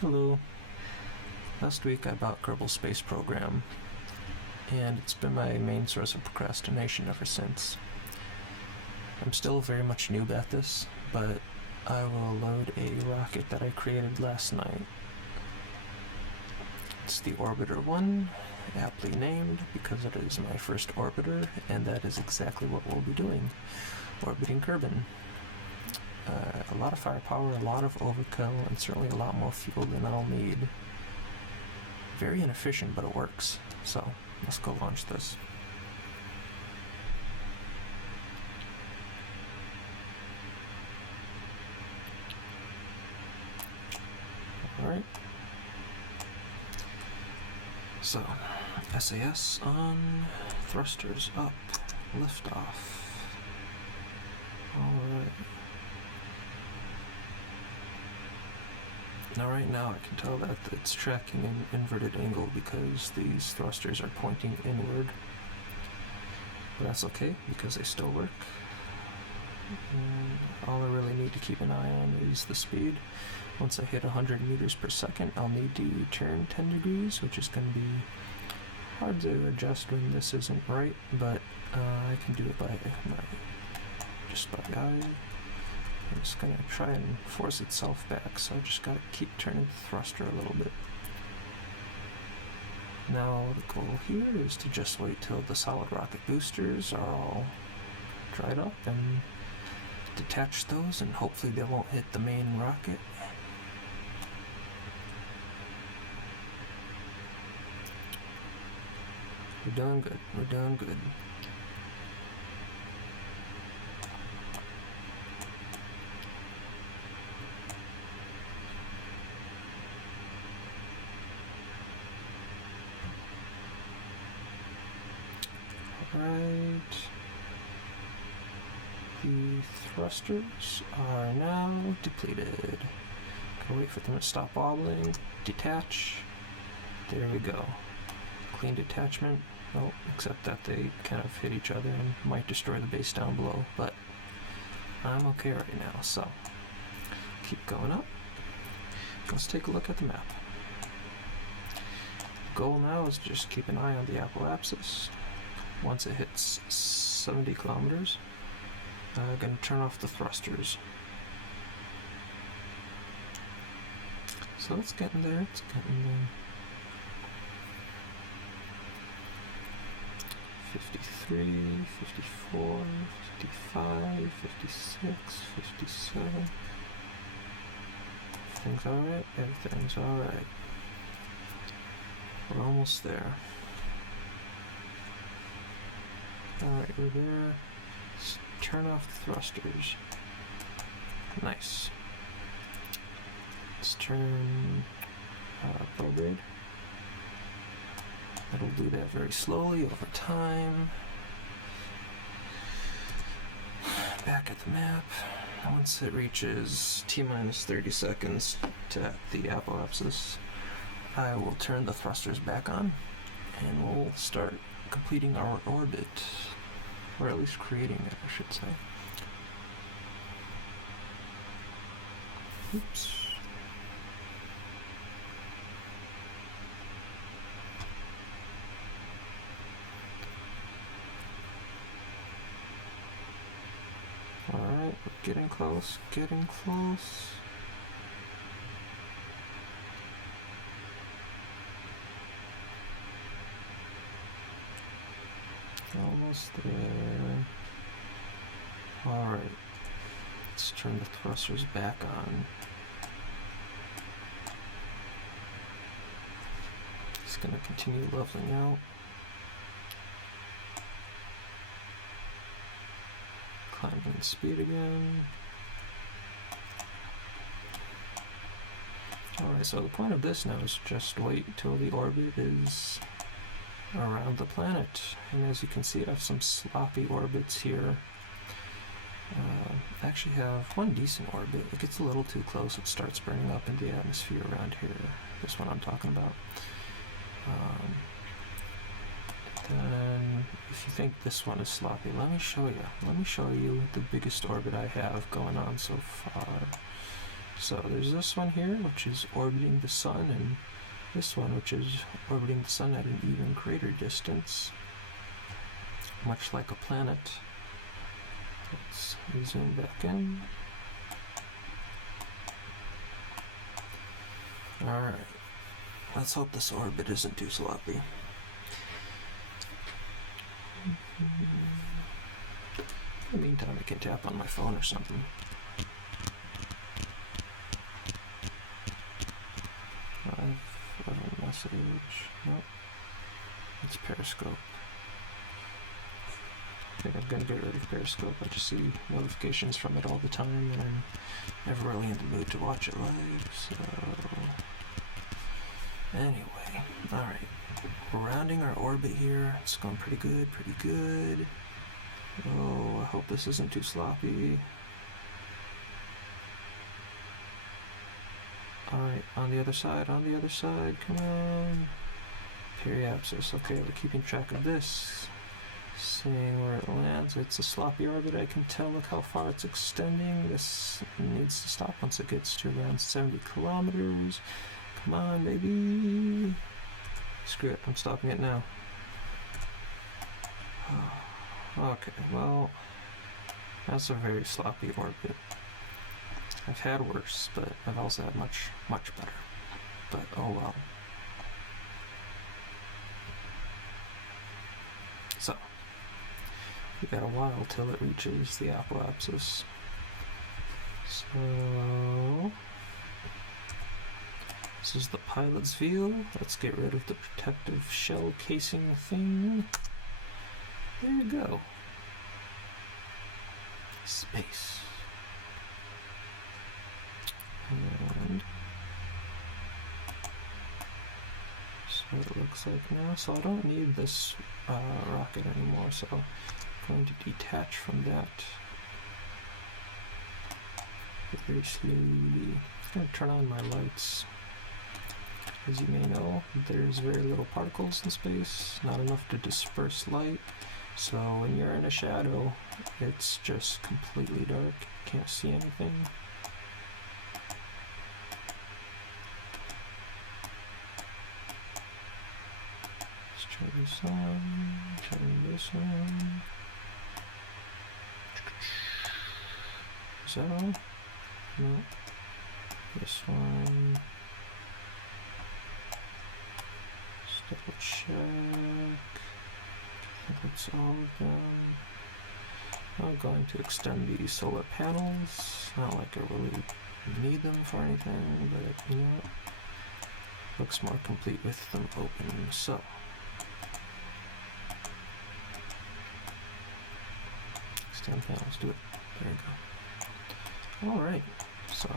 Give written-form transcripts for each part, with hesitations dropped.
Hello. Last week I bought KERBAL Space Program, and it's been my main source of procrastination ever since. I'm still very much noob at this, but I will load a rocket that I created last night. It's the Orbiter 1, aptly named because it is my first orbiter, and that is exactly what we'll be doing, orbiting Kerbin. A lot of firepower, a lot of overkill, and certainly a lot more fuel than I'll need. Very inefficient, but it works. So, let's go launch this. Alright. So, SAS on, thrusters up, liftoff. Alright. Now right now I can tell that it's tracking an inverted angle because these thrusters are pointing inward. But that's okay because they still work. And all I really need to keep an eye on is the speed. Once I hit 100 meters per second, I'll need to turn 10 degrees, which is going to be hard to adjust when this isn't right, but I can do it just by eye. I'm just going to try and force itself back, so I just got to keep turning the thruster a little bit. Now the goal here is to just wait till the solid rocket boosters are all dried up and detach those, and hopefully they won't hit the main rocket. We're doing good, we're doing good. Right. The thrusters are now depleted. Gotta wait for them to stop wobbling. Detach. There we go. Clean detachment. Oh, except that they kind of hit each other and might destroy the base down below, but I'm okay right now, so keep going up. Let's take a look at the map. Goal now is just keep an eye on the apoapsis. Once it hits 70 kilometers, I'm going to turn off the thrusters. So it's getting there, it's getting there. 53, 54, 55, 56, 57. Everything's alright, everything's alright. We're almost there. Alright, we're there. Let's turn off the thrusters. Nice. Let's turn prograde. It'll do that very slowly over time. Back at the map. Once it reaches T-minus 30 seconds to the apoapsis, I will turn the thrusters back on and we'll start completing our orbit. Or at least creating it, I should say. Oops. Alright, we're getting close, getting close. Almost there. Alright, let's turn the thrusters back on. It's going to continue leveling out. Climbing speed again. Alright, so the point of this now is just wait until the orbit is around the planet, and as you can see I have some sloppy orbits here. I actually have one decent orbit. It gets a little too close, it starts burning up in the atmosphere around here. This one I'm talking about. Then if you think this one is sloppy, let me show you the biggest orbit I have going on so far. So there's this one here, which is orbiting the sun, and this one, which is orbiting the sun at an even greater distance, much like a planet. Let's zoom back in. Alright, let's hope this orbit isn't too sloppy. In the meantime, I can tap on my phone or something. Message. Nope. It's Periscope. I think I'm gonna get rid of Periscope. I just see notifications from it all the time, and I'm never really in the mood to watch it live. So, anyway, alright. We're rounding our orbit here. It's going pretty good, pretty good. Oh, I hope this isn't too sloppy. Alright, on the other side, come on. Periapsis, okay, we're keeping track of this. Seeing where it lands, it's a sloppy orbit, I can tell, look how far it's extending. This needs to stop once it gets to around 70 kilometers. Come on, baby. Screw it, I'm stopping it now. Okay, well, that's a very sloppy orbit. I've had worse, but I've also had much, much better. But oh well. So, we got a while till it reaches the apoapsis. So, this is the pilot's view. Let's get rid of the protective shell casing thing. There you go. Space. And so it looks like now. So I don't need this rocket anymore. So I'm going to detach from that very slowly. I'm going to turn on my lights. As you may know, there's very little particles in space, not enough to disperse light. So when you're in a shadow, it's just completely dark. You can't see anything. Let's try this on, try this one. Is that all? No. This one. Just double check. I think that's all of them. I'm going to extend these solar panels. Not like I really need them for anything, but you know what? Looks more complete with them open. So, extend panels, do it. There you go. Alright, so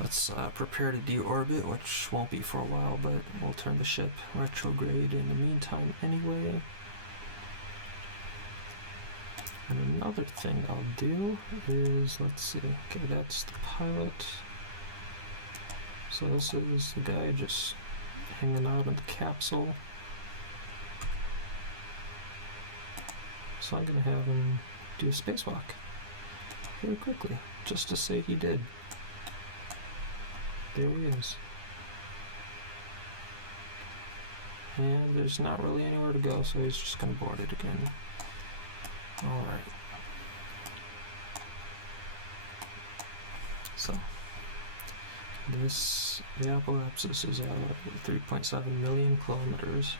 let's prepare to deorbit, which won't be for a while, but we'll turn the ship retrograde in the meantime anyway. And another thing I'll do is, let's see, okay, that's the pilot. So this is the guy just hanging out in the capsule. So I'm going to have him do a spacewalk very quickly, just to say he did. There he is. And there's not really anywhere to go, so he's just going to board it again. Alright. So, the apoapsis is at 3.7 million kilometers.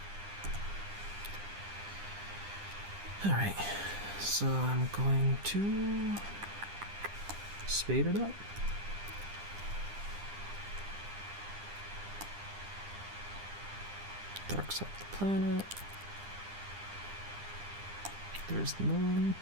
Alright, so I'm going to speed it up. Dark side of the planet. There's the moon.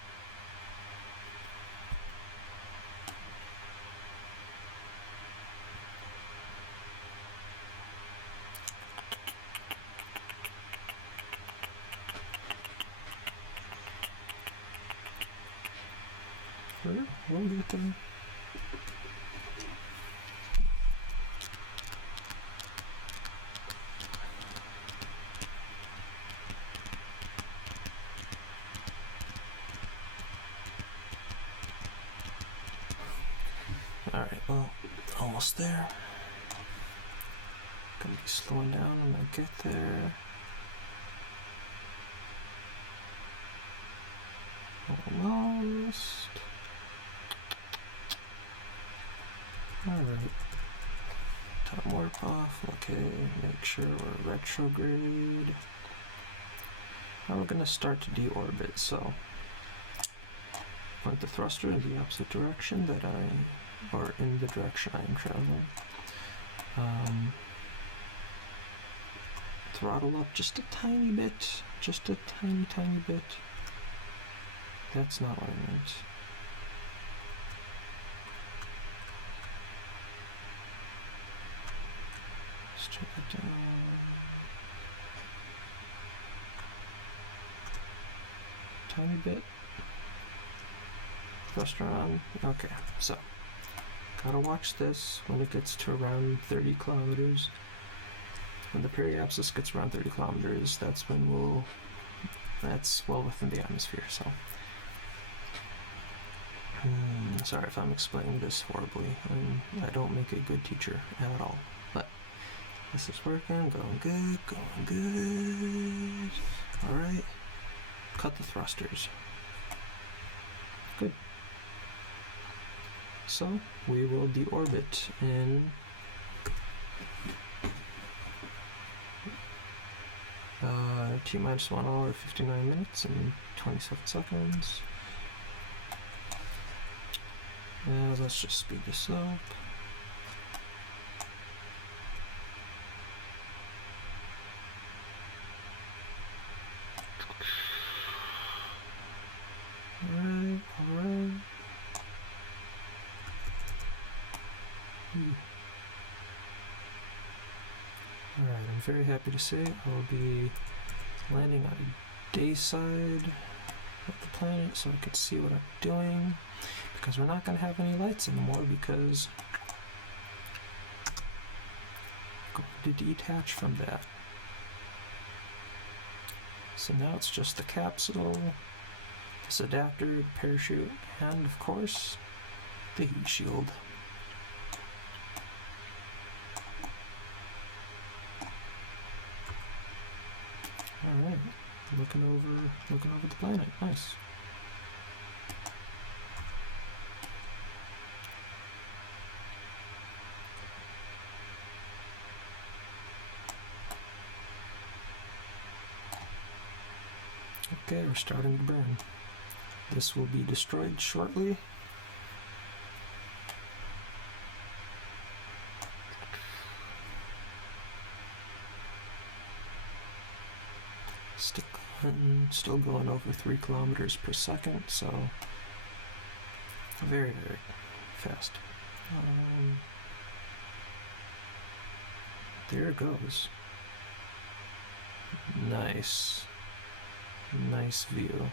We'll get there. Alright, well, Almost there. Gonna be slowing down when I get there. Almost. Alright. Top warp off. Okay, make sure we're retrograde. Now we're gonna start to deorbit, so point the thruster in the opposite direction that or in the direction I am traveling. Throttle up just a tiny bit, just a tiny bit. That's not what I meant. Let's turn it down. Tiny bit. Thruster on. Okay, so gotta watch this when it gets to around 30 kilometers. When the periapsis gets around 30 kilometers, that's when that's well within the atmosphere, so. Sorry if I'm explaining this horribly. I don't make a good teacher at all, but this is working, going good. Alright, cut the thrusters. Good. So, we will deorbit in T-minus 1 hour, 59 minutes and 27 seconds. Let's just speed this up. Alright. Alright, I'm very happy to say I'll be landing on a day side of the planet so I can see what I'm doing, because we're not going to have any lights anymore because I'm going to detach from that. So now it's just the capsule, this adapter, the parachute, and of course the heat shield. Alright, looking over the planet. Nice. Okay, we're starting to burn. This will be destroyed shortly. Still going over 3 kilometers per second, so very fast. There it goes. Nice view.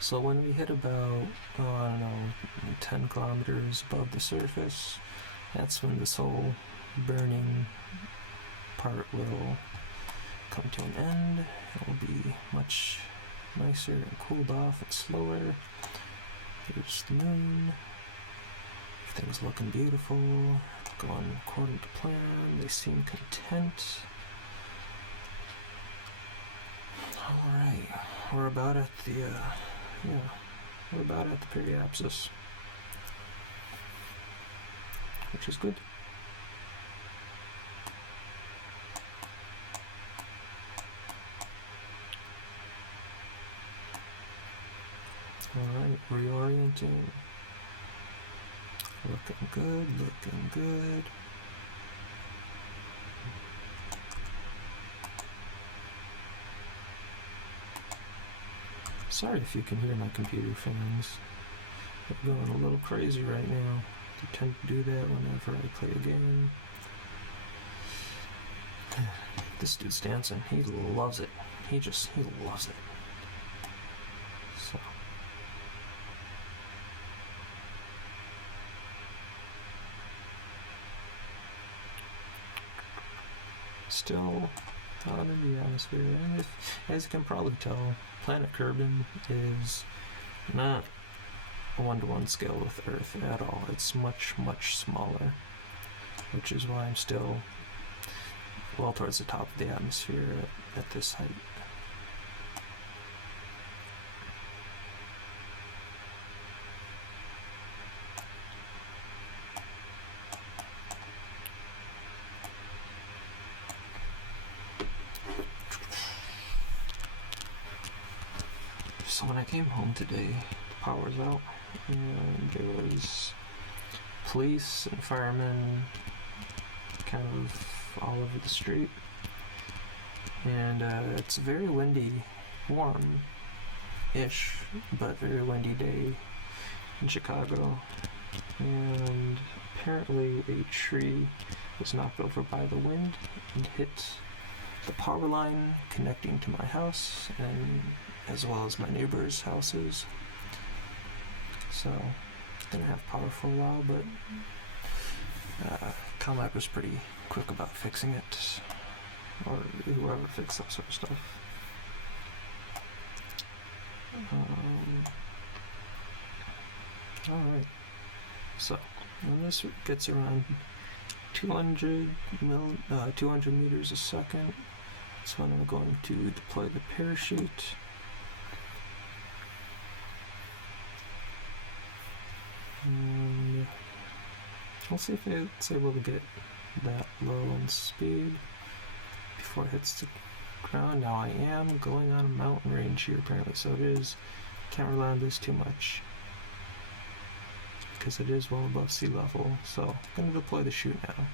So when we hit about, I don't know, 10 kilometers above the surface, that's when this whole burning part will come to an end. It will be much nicer and cooled off and slower. Here's the moon. Everything's looking beautiful, going according to plan. They seem content. Alright, we're about at the periapsis, which is good. Alright, reorienting. Looking good. Sorry if you can hear my computer fans. They're going a little crazy right now. They tend to do that whenever I play a game. This dude's dancing. He loves it. He loves it. still out in the atmosphere. And as you can probably tell, planet Kerbin is not a one-to-one scale with Earth at all. It's much, much smaller, which is why I'm still well towards the top of the atmosphere at this height. So when I came home today, the power was out, and there was police and firemen kind of all over the street. And it's a very windy, warm-ish, but very windy day in Chicago. And apparently a tree was knocked over by the wind and hit the power line connecting to my house, and as well as my neighbors' houses. So, didn't have power for a while, but Calmac was pretty quick about fixing it, or whoever fixed that sort of stuff. Alright, so when this gets around 200 meters a second, that's when I'm going to deploy the parachute. And we'll see if it's able to get that low in speed before it hits the ground. Now I am going on a mountain range here apparently, so it is, can't rely on this too much because it is well above sea level. So I'm going to deploy the chute now.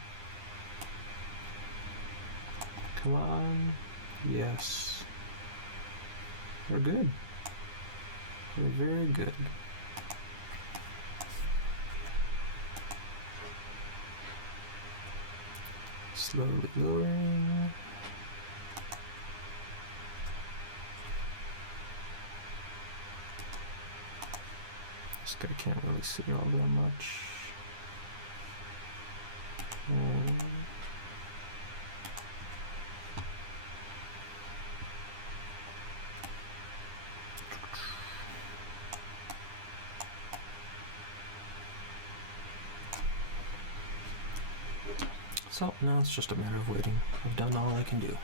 Come on. Yes. We're good. We're very good. Slowly lowering. This guy can't really see all that much. So now it's just a matter of waiting. I've done all I can do.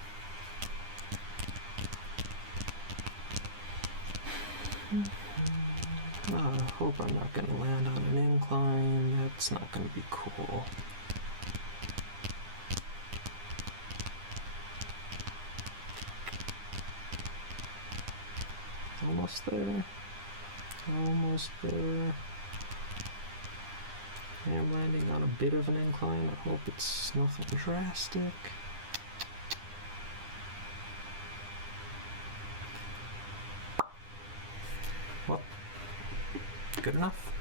I hope I'm not going to land on an incline. That's not going to be cool. Almost there. Almost there. I am landing on a bit of an incline. I hope it's nothing drastic. Well, good enough.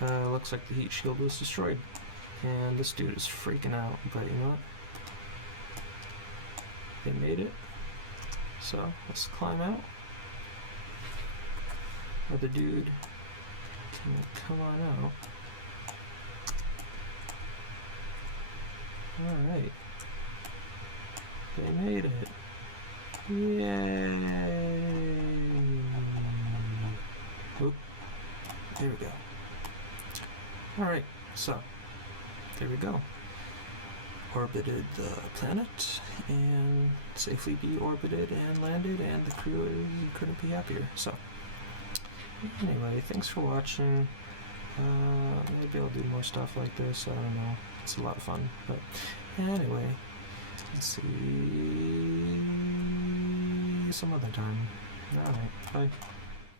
Looks like the heat shield was destroyed. And this dude is freaking out, but you know what? They made it. So, let's climb out. Other dude can come on out. Alright. They made it. Yay! Oop. There we go. Alright, so there we go. Orbited the planet and safely deorbited and landed, and the crew couldn't be happier. So anyway, thanks for watching. Maybe I'll do more stuff like this, I don't know. It's a lot of fun, but anyway, let's see some other time. Alright, bye.